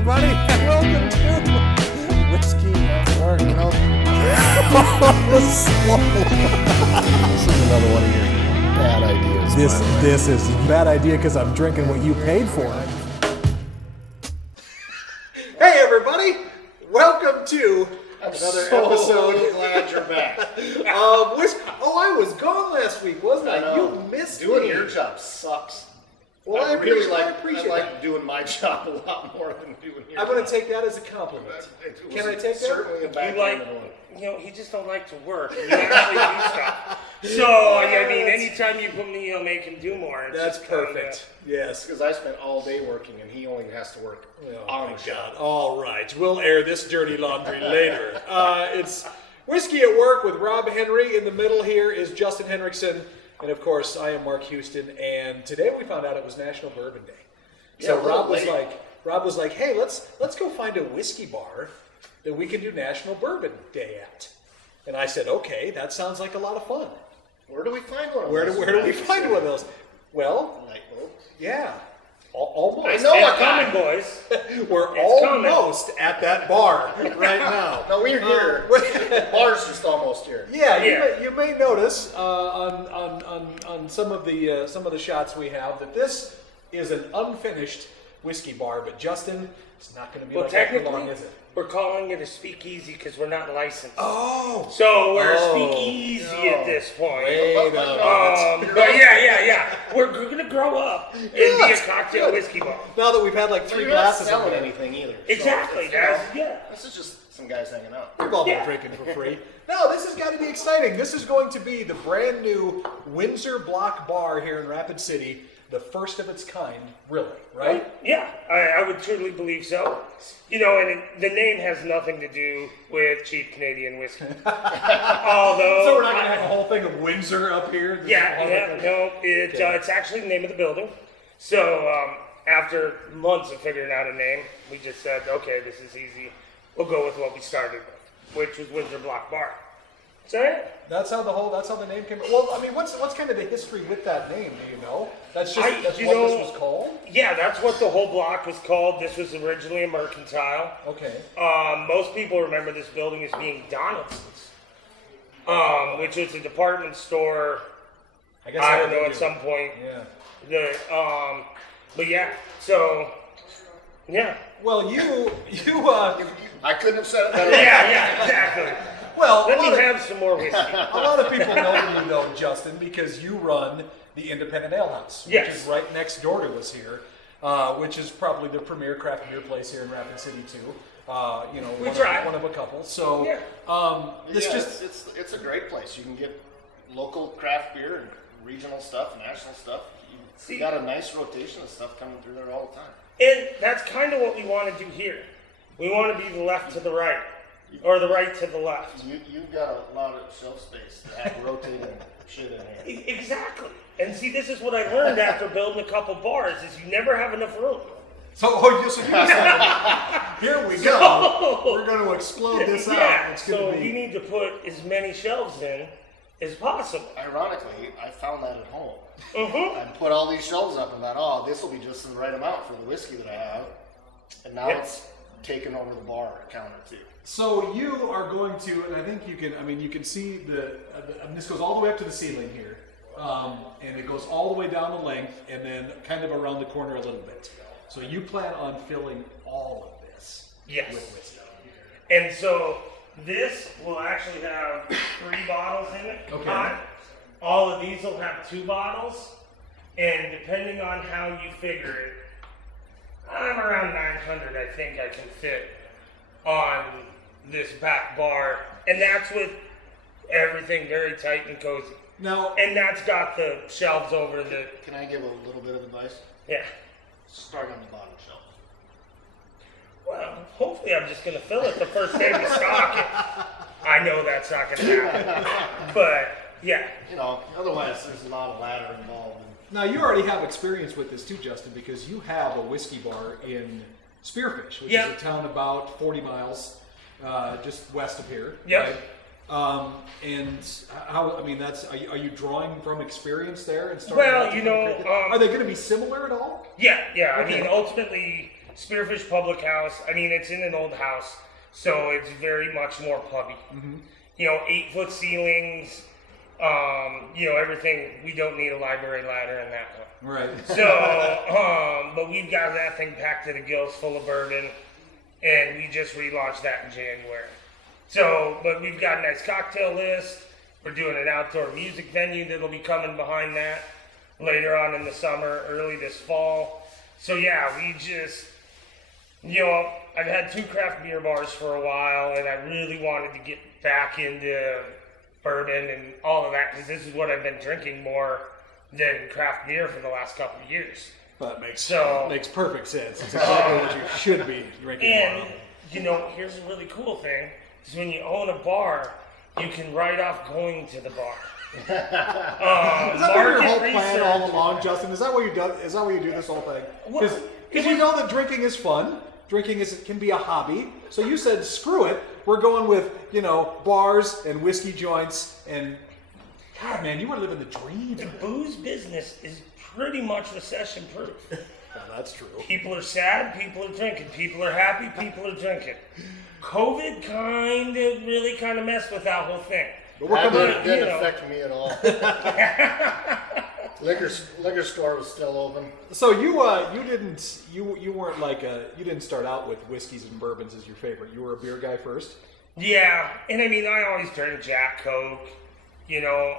everybody, and welcome to Whiskey at Work. This is another one of your bad ideas. This is a bad idea because I'm drinking what you paid for. Hey everybody, welcome to another episode. Glad you're back. I was gone last week, wasn't I? You missed doing me. your job sucks. Well, I appreciate I that. like doing my job a lot more than doing your I'm job. going to take that as a compliment. Can I take that? Certainly a You backhanded one. he just don't like to work. You actually do stuff. So, I mean, anytime you put me, make him do more. It's That's just kinda- perfect. Yes. Because I spent all day working and he only has to work on the job. All right, we'll air this dirty laundry later. It's Whiskey at Work with Rob Henry. In the middle here is Justin Henriksen. And of course, I am Mark Houston. And today we found out it was National Bourbon Day. So Yeah, Rob was like, hey, let's go find a whiskey bar that we can do National Bourbon Day at. And I said, okay, that sounds like a lot of fun. Where do we find one of Where those? do we find one of those? Well, Light bulb? yeah, almost. I know It's a coming, guy. boys. We're It's coming. almost at that bar right now. No, we're here. The bar's just almost here. Yeah, you may notice on some of the shots we have that this is an unfinished whiskey bar, but Justin, it's not going to be Well, like that for technically, long, is it? we're calling it a speakeasy because we're not licensed. Oh, So we're a speakeasy at this point. wait a minute. But yeah. We're going to grow up and be a cocktail whiskey bar. Now that we've had like 3 You're not glasses of selling it, anything either. Exactly. This is just some guys hanging out. we've all been Yeah. drinking for free. No, this has got to be exciting. This is going to be the brand new Windsor Block Bar here in Rapid City. The first of its kind, really, right? Yeah, I would truly believe so. You know, and the name has nothing to do with cheap Canadian whiskey. Although, So we're not going to have a whole thing of Windsor up here? This is all yeah, no, it's actually the name of the building. So after months of figuring out a name, we just said, okay, this is easy. We'll go with what we started with, which was Windsor Block Bar. Is that it? That's how the name came. Well, I mean, what's kind of the history with that name? Do you know? That's just I- that's you what know- this was called. Yeah, that's what the whole block was called. This was originally a mercantile. Okay. Most people remember this building as being Donaldson's, which was a department store. I guess I I don't know do. at some point. Yeah. But yeah. So yeah. Well, you. I couldn't have said it better. Yeah, exactly. Well, Let me have some more whiskey. a lot of people know you though, Justin, because you run the Independent Ale House, which Yes. is right next door to us here, which is probably the premier craft beer place here in Rapid City too. One of a couple. So, It's a great place. You can get local craft beer and regional stuff, national stuff. You got a nice rotation of stuff coming through there all the time. And that's kind of what we want to do here. We want to be the left to the right, or the right to the left. You've got a lot of shelf space to have rotating shit in here. Exactly. And see, this is what I learned after building a couple bars: is you never have enough room. Here we go. We're going to explode this out. Yeah. It's So going to we be. need to put as many shelves in as possible. Ironically, I found that at home. Mm-hmm. I put all these shelves up and thought, this will be just the right amount for the whiskey that I have. And now it's taken over the bar counter too. So you are going to, and I think you can. I mean, you can see this goes all the way up to the ceiling here, and it goes all the way down the length, and then kind of around the corner a little bit. So you plan on filling all of this Yes. with whiskey. And so this will actually have 3 bottles in it. Okay. All of these will have 2 bottles, and depending on how you figure it, I'm around 900. I think I can fit on this back bar, and that's with everything very tight and cozy. Now, And that's got the shelves over the Can I give a little bit of advice? yeah. Start on the bottom shelf. Well, hopefully I'm just going to fill it the first day we stock it. I know that's not going to happen. But, yeah. Otherwise there's a lot of ladder involved. now you already have experience with this too, Justin, because you have a whiskey bar in Spearfish, which is a town about 40 miles just west of here. Yep. Right? And how? I mean, are you drawing from experience there and starting? Well, out to you know, are they going to be similar at all? Yeah. I Okay. mean, ultimately, Spearfish Public House. I mean, it's in an old house, so it's very much more pubby. You know, 8-foot ceilings. You know, everything. We don't need a library ladder in that one. Right. So, but we've got that thing packed to the gills, full of bourbon, and we just relaunched that in January. So, but we've got a nice cocktail list. We're doing an outdoor music venue that'll be coming behind that later on in the summer, early this fall. So yeah, we just, you know, I've had 2 craft beer bars for a while, and I really wanted to get back into bourbon and all of that, because this is what I've been drinking more than craft beer for the last couple of years. That makes perfect sense. It's exactly what you should be drinking. And, you know, here's a really cool thing, is when you own a bar, you can write off going to the bar. Is that been your whole plan all along, Justin? Is that what you do? Is that why you do this whole thing? Because you know that drinking is fun. Drinking can be a hobby. So you said, screw it. We're going with, you know, bars and whiskey joints and. God, man, you are living the dream. The booze business is pretty much recession-proof. Yeah, that's true. People are sad, people are drinking. People are happy, people are drinking. COVID really kind of messed with that whole thing. But we're That coming. didn't affect me at all. liquor store was still open. So you weren't like you didn't start out with whiskeys and bourbons as your favorite. You were a beer guy first. Yeah, and I mean, I always drank Jack Coke. You know,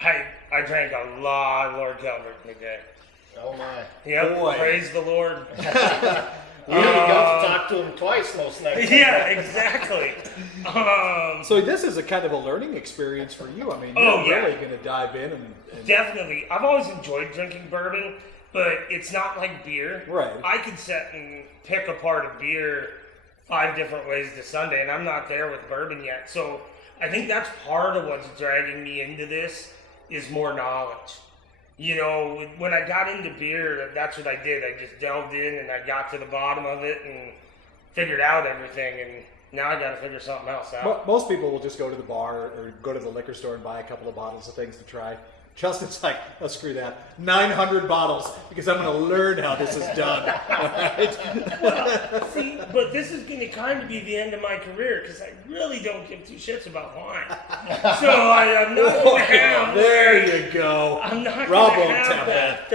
I drank a lot of Lord Calvert in the day. Oh my. Yep, Boy. praise the Lord. You got to talk to him twice most nights. Yeah, exactly. So this is a kind of a learning experience for you. I mean, you're really going to dive in and Definitely. I've always enjoyed drinking bourbon, but it's not like beer. Right. I could sit and pick apart a beer 5 different ways to Sunday, and I'm not there with bourbon yet. So I think that's part of what's dragging me into this is more knowledge. You know, when I got into beer, that's what I did. I just delved in and I got to the bottom of it and figured out everything. And now I got to figure something else out. Most people will just go to the bar or go to the liquor store and buy a couple of bottles of things to try. Justin's like, oh, screw that. 900 bottles because I'm going to learn how this is done. Well, see, but this is going to kind of be the end of my career because I really don't give 2 shits about wine. So I am not going to have. There you go. I'm not Rob going to won't have tap that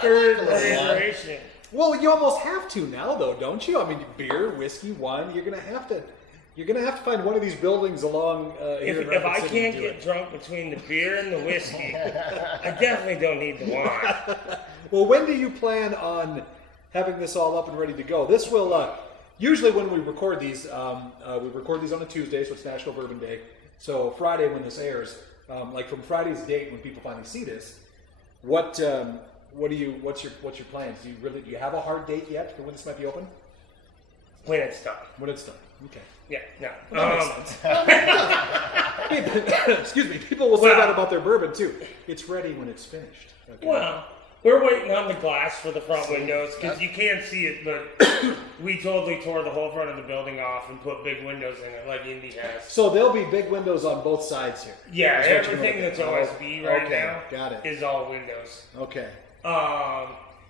third generation. Well, you almost have to now, though, don't you? I mean, beer, whiskey, wine. You're gonna have to find one of these buildings along here. If I can't get drunk between the beer and the whiskey, I definitely don't need the wine. Well, when do you plan on having this all up and ready to go? This will usually when we record these on a Tuesday, so it's National Bourbon Day. So Friday when this airs, like from Friday's date when people finally see this, what's your plans? Do you have a hard date yet for when this might be open? When it's done. When it's done. Okay. Yeah, no. That makes sense. Excuse me. People will say that about their bourbon too. It's ready when it's finished. Okay. Well, we're waiting on the glass for the front windows because you can't see it, but we totally tore the whole front of the building off and put big windows in it like Indy has. So there'll be big windows on both sides here. Yeah, That's what you're everything looking that's at. OSB right Okay, now got it. is all windows. Okay.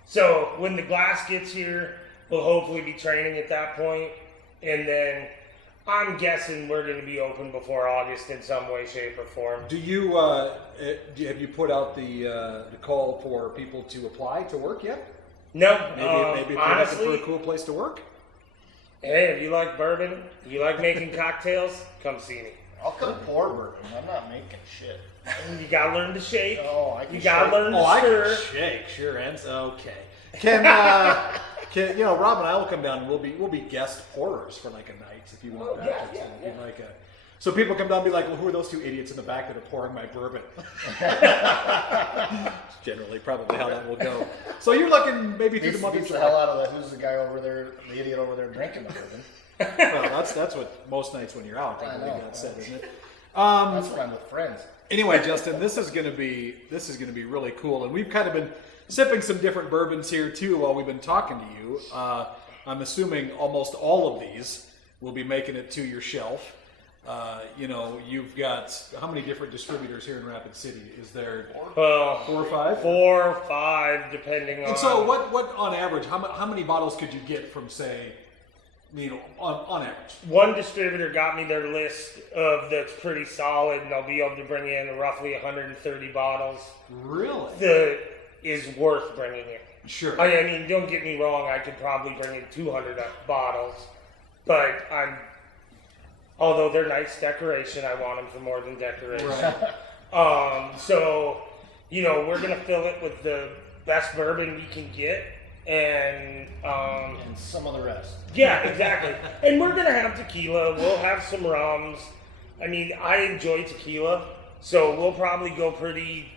So when the glass gets here, we'll hopefully be training at that point, and then I'm guessing we're going to be open before August in some way, shape, or form. Do you have you put out the call for people to apply to work yet? No, Maybe if you're honestly, looking for a cool place to work. hey, if you like bourbon, you like making cocktails, come see me. I'll come pour bourbon. I'm not making shit. You gotta learn to shake. Oh, I can You gotta shake. learn to I stir. can shake, sure, and okay. Can Rob and I will come down and we'll be guest pourers for like a night if you want Oh, that. yeah, It'd yeah, be like so people come down and be like, well, who are those 2 idiots in the back that are pouring my bourbon? Generally, probably how that will go. So you're looking maybe through the month of Beats the July. hell out of that. Who's the guy over there, the idiot over there drinking the bourbon? Well, that's what most nights when you're out, I I believe know. that's said, isn't it? That's when I'm with friends. Anyway, Justin, this is gonna be really cool, and we've kind of been sipping some different bourbons here too while we've been talking to you. I'm assuming almost all of these will be making it to your shelf. You know, you've got how many different distributors here in Rapid City? Is there Well, 4 or 5? 4 or 5, depending on. And so, what on average? How many bottles could you get from, say, you know, on average? One distributor got me their list of that's pretty solid, and I'll be able to bring in roughly 130 bottles. Really? That is worth bringing in. Sure. I mean, don't get me wrong. I could probably bring in 200 bottles, but although they're nice decoration, I want them for more than decoration. Right. So, you know, we're gonna fill it with the best bourbon we can get, and And some of the rest. yeah, exactly. And we're gonna have tequila. We'll have some rums. I mean, I enjoy tequila, so we'll probably go pretty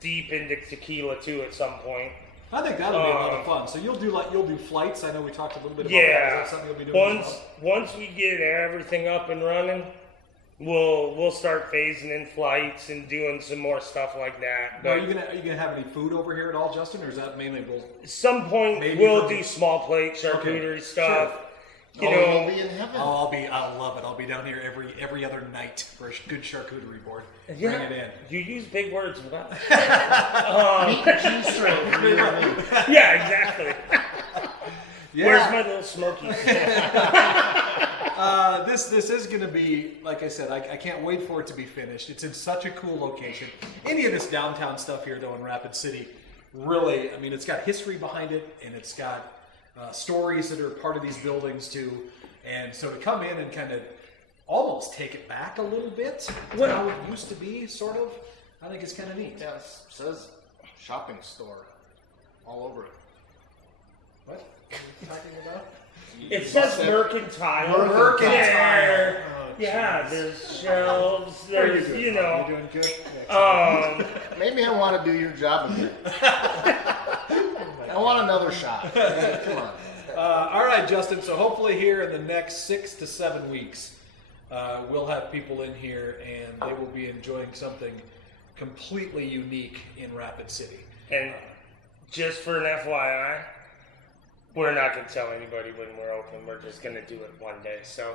deep into tequila too at some point. I think that'll be a lot of fun. So you'll do flights. I know we talked a little bit about that. Yeah. Is that something you'll be doing? Once we get everything up and running, we'll start phasing in flights and doing some more stuff like that. Now, are But you gonna have any food over here at all, Justin, or is that mainly at some point Maybe we'll for- do small plate charcuterie Okay, stuff. sure. You You'll know, be in heaven. Oh, I'll love it. I'll be down here every other night for a good charcuterie board. Bring it in. you use big words well. Meat and cheese straight for you and me. Yeah, exactly. Yeah. Where's my little smoky? This is going to be, like I said, I can't wait for it to be finished. It's in such a cool location. Any of this downtown stuff here, though, in Rapid City, really, I mean, it's got history behind it, and it's got stories that are part of these buildings, too. And so to come in and kind of almost take it back a little bit to how it used to be, sort of, I think it's kind of neat. Yeah, it says shopping store all over it. What are you talking about? It says mercantile. Mercantile. There. Oh, Yeah, jeez. there's shelves. How are you There's, doing? you You know. doing good? Excellent. Maybe I want to do your job again. I want another shot. Come on. All right, Justin. So hopefully here in the next 6 to 7 weeks, we'll have people in here and they will be enjoying something completely unique in Rapid City. And just for an FYI, we're not going to tell anybody when we're open. We're just going to do it one day. So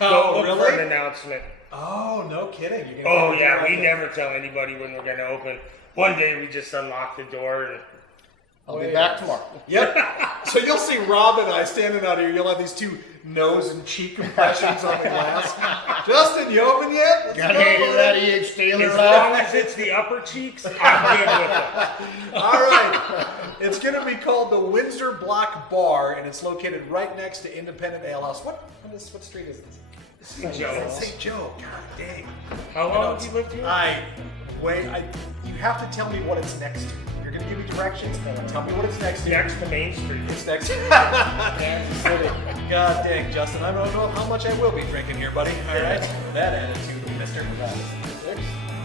Oh, look for an really? announcement. Oh, no kidding. You're gonna Oh, do it yeah. like We that. never tell anybody when we're going to open. One day we just unlock the door and I'll be back tomorrow. Yep. So you'll see Rob and I standing out here. You'll have these two nose and cheek impressions on the glass. Justin, you open yet? Let's Got go. any of that E.H. Taylor as long left? as it's the upper cheeks, I'm good with it. All right. It's going to be called the Windsor Block Bar, and it's located right next to Independent Ale House. What street is this? St. Joe's. St. Joe. God dang. How long have you lived here? You have to tell me what it's next to. You're going to give me directions. Tell me what it's next to. Next to Main Street. It's next to Kansas City. God dang, Justin. I don't know how much I will be drinking here, buddy. All right. That attitude, Mr.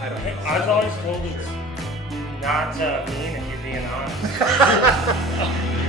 I don't know. I was always told it's not mean if you're being honest.